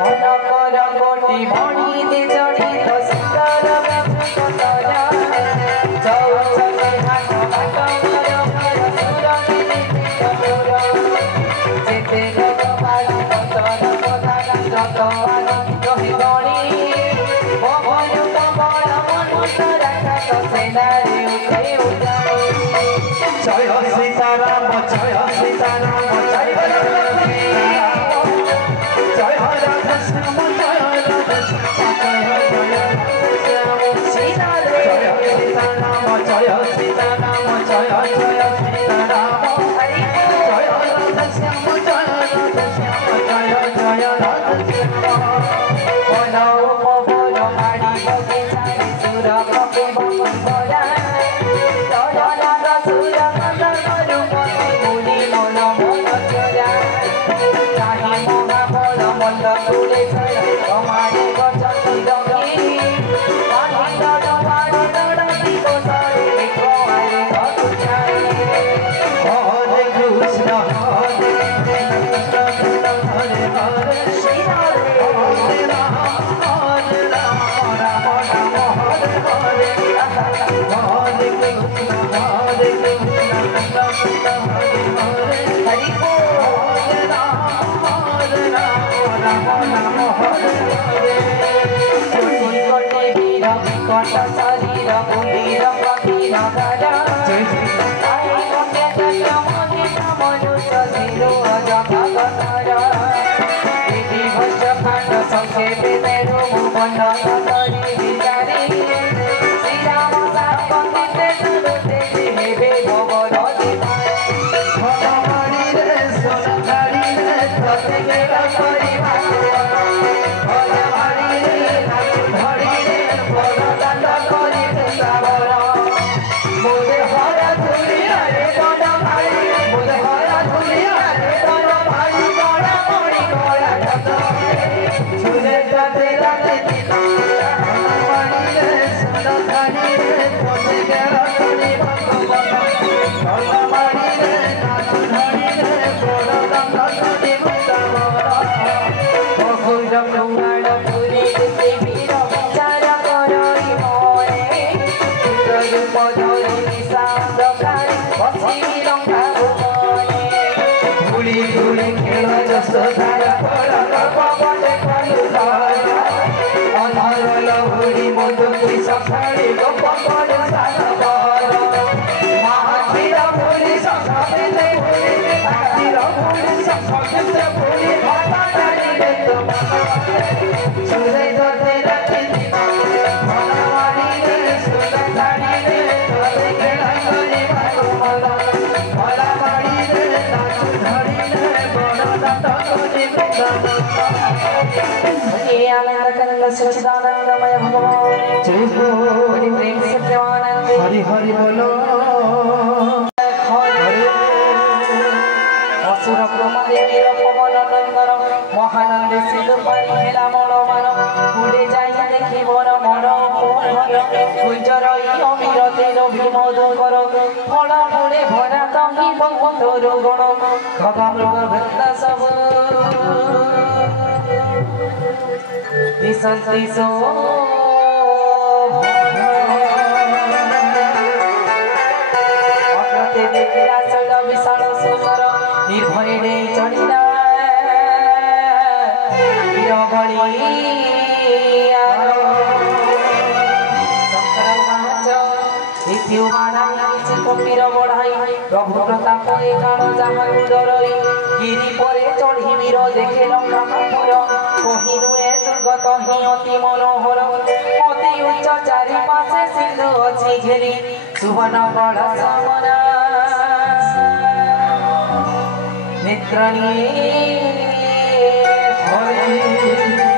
कोटी मणि दे जड़ी तो सुंदर तोरा चौचले हाथ बाटो सुर तोरा जेते लोक बाड़ी तोर कथा जत रही गणी भवनु कमल मनुष्य राखा तो सेनारे उठे उजाणी जय सीताराम जय सीताराम जय सच्चिदानंदमय भगवान जय हो प्रेम सत्यानंद हरि हरि बोलो असुर प्रमादे पवन नंदन महानंद सिंधु पानी मेला मन मन पुड़े जाई देखी बर मन मोहन गुजर अमीर तेर भीम दुकर फल पुड़े भरा तही बंधुर गण खगा मृग वृंद सब दिशंति सो अग्रते देखिला चल विशाल सुंदर निर्भय चढ़िला कपीर बढ़ाई प्रभु प्रताप एकाण जहाँ डरई गिरी परे चढ़ी वीर देखे लंका पुर कहिनु ए दुर्गत हि अति मनोहर अति उच्च चारि पाशे सिंधु अछि घेरी सुवर्ण गढ़ समना नेत्रनी हरि